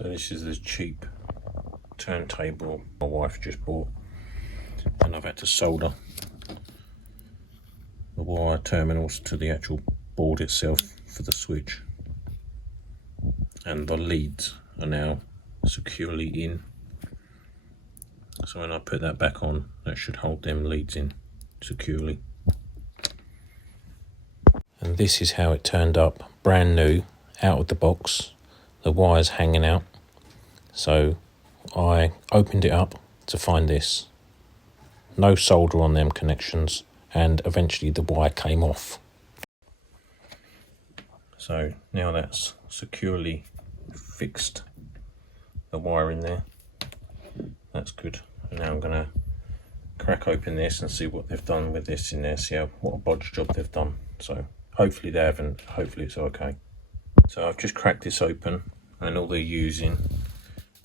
So this is the cheap turntable my wife just bought, and I've had to solder the wire terminals to the actual board itself for the switch, and the leads are now securely in. So when I put that back on, that should hold them leads in securely. And this is how it turned up, brand new, out of the box, the wires hanging out. So I opened it up to find this. No solder on them connections, and eventually the wire came off. So now that's securely fixed, the wire in there. That's good. And now I'm going to crack open this and see what they've done with this in there, see what a bodge job they've done. So hopefully they haven't, hopefully it's okay. So I've just cracked this open, and all they're using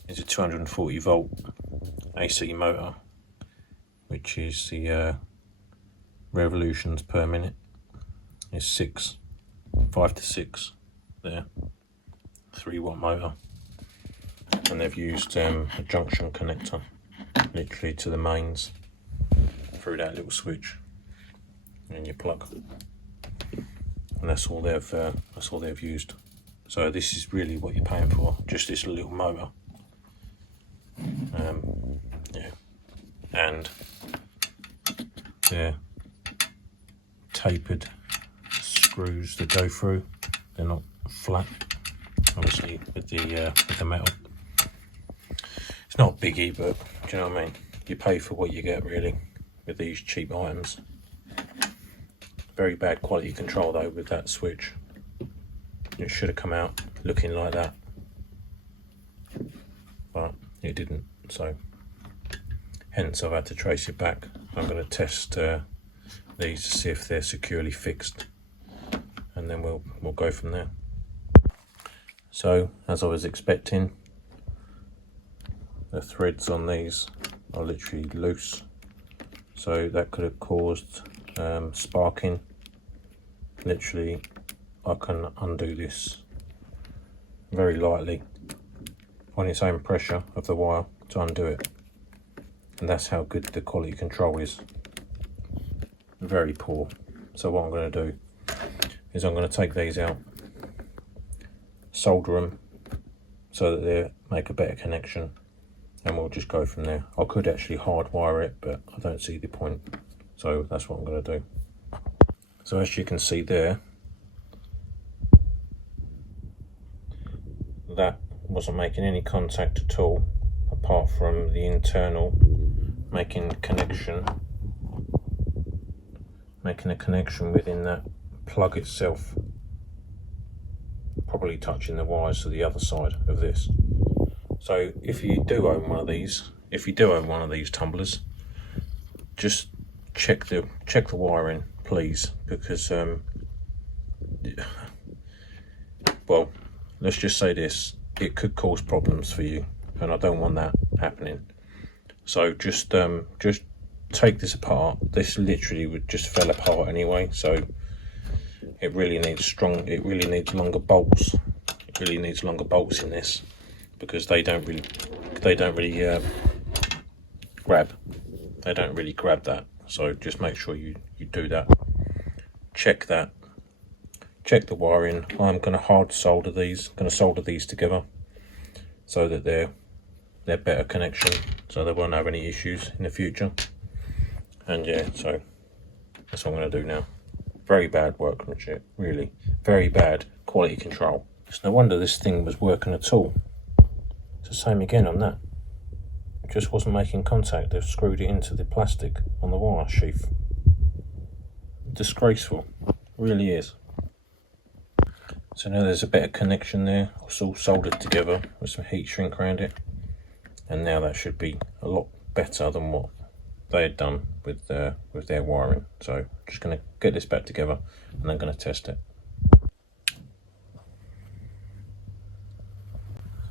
is a 240 volt AC motor, which is the revolutions per minute is 5 to 6 there, 3-watt motor, and they've used a junction connector literally to the mains through that little switch, and your plug, and that's all they've used. So this is really what you're paying for, just this little motor. Yeah, and they're tapered screws that go through. They're not flat, obviously, with the metal. It's not a biggie, but do you know what I mean? You pay for what you get, really, with these cheap items. Very bad quality control though with that switch. It should have come out looking like that, but it didn't. So hence I've had to trace it back. I'm going to test these to see if they're securely fixed, and then we'll go from there. So as I was expecting, the threads on these are literally loose, so that could have caused sparking. Literally, I can undo this very lightly on its own pressure of the wire to undo it, and that's how good the quality control is. Very poor. So what I'm going to do is I'm going to take these out, solder them so that they make a better connection, and we'll just go from there. I could actually hardwire it, but I don't see the point, so that's what I'm going to do. So as you can see there, that wasn't making any contact at all, apart from the internal making a connection within that plug itself, probably touching the wires to the other side of this. So if you do own one of these tumblers, just check the wiring, please, because well, let's just say this, it could cause problems for you, and I don't want that happening. So just take this apart. This literally would just fell apart anyway, so it really needs longer bolts. It really needs longer bolts in this, because they don't really grab. They don't really grab that. So just make sure you do that. Check that. Check the wiring. I'm going to solder these together so that they're better connection, so they won't have any issues in the future. And yeah, so that's what I'm going to do now. Very bad workmanship, really. Very bad quality control. It's no wonder this thing was working at all. It's the same again on that. It just wasn't making contact. They've screwed it into the plastic on the wire sheath. Disgraceful, it really is. So now there's a better connection there. It's all soldered together with some heat shrink around it, and now that should be a lot better than what they had done with their wiring. So I'm just going to get this back together, and I'm going to test it.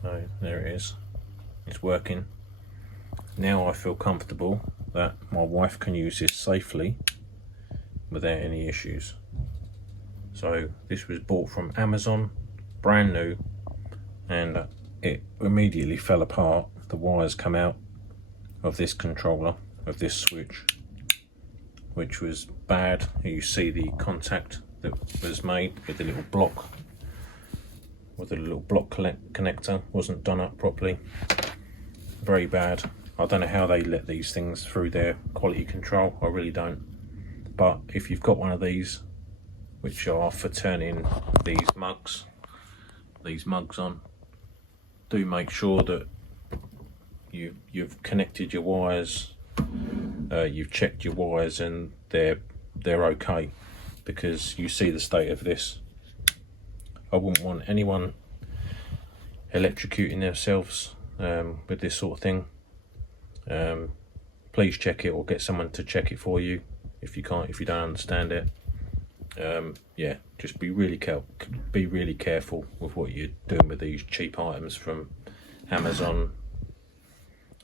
So there it is. It's working. Now I feel comfortable that my wife can use this safely without any issues. So this was bought from Amazon, brand new, and it immediately fell apart. The wires come out of this controller, of this switch, which was bad. You see the contact that was made with the little block, connector wasn't done up properly. Very bad. I don't know how they let these things through their quality control, I really don't. But if you've got one of these, which are for turning these mugs on, do make sure that you've connected your wires, you've checked your wires and they're okay, because you see the state of this. I wouldn't want anyone electrocuting themselves with this sort of thing. Please check it, or get someone to check it for you if you don't understand it. Yeah, just be really careful with what you're doing with these cheap items from Amazon,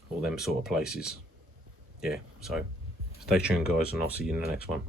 all them sort of places. Yeah, so stay tuned guys, and I'll see you in the next one.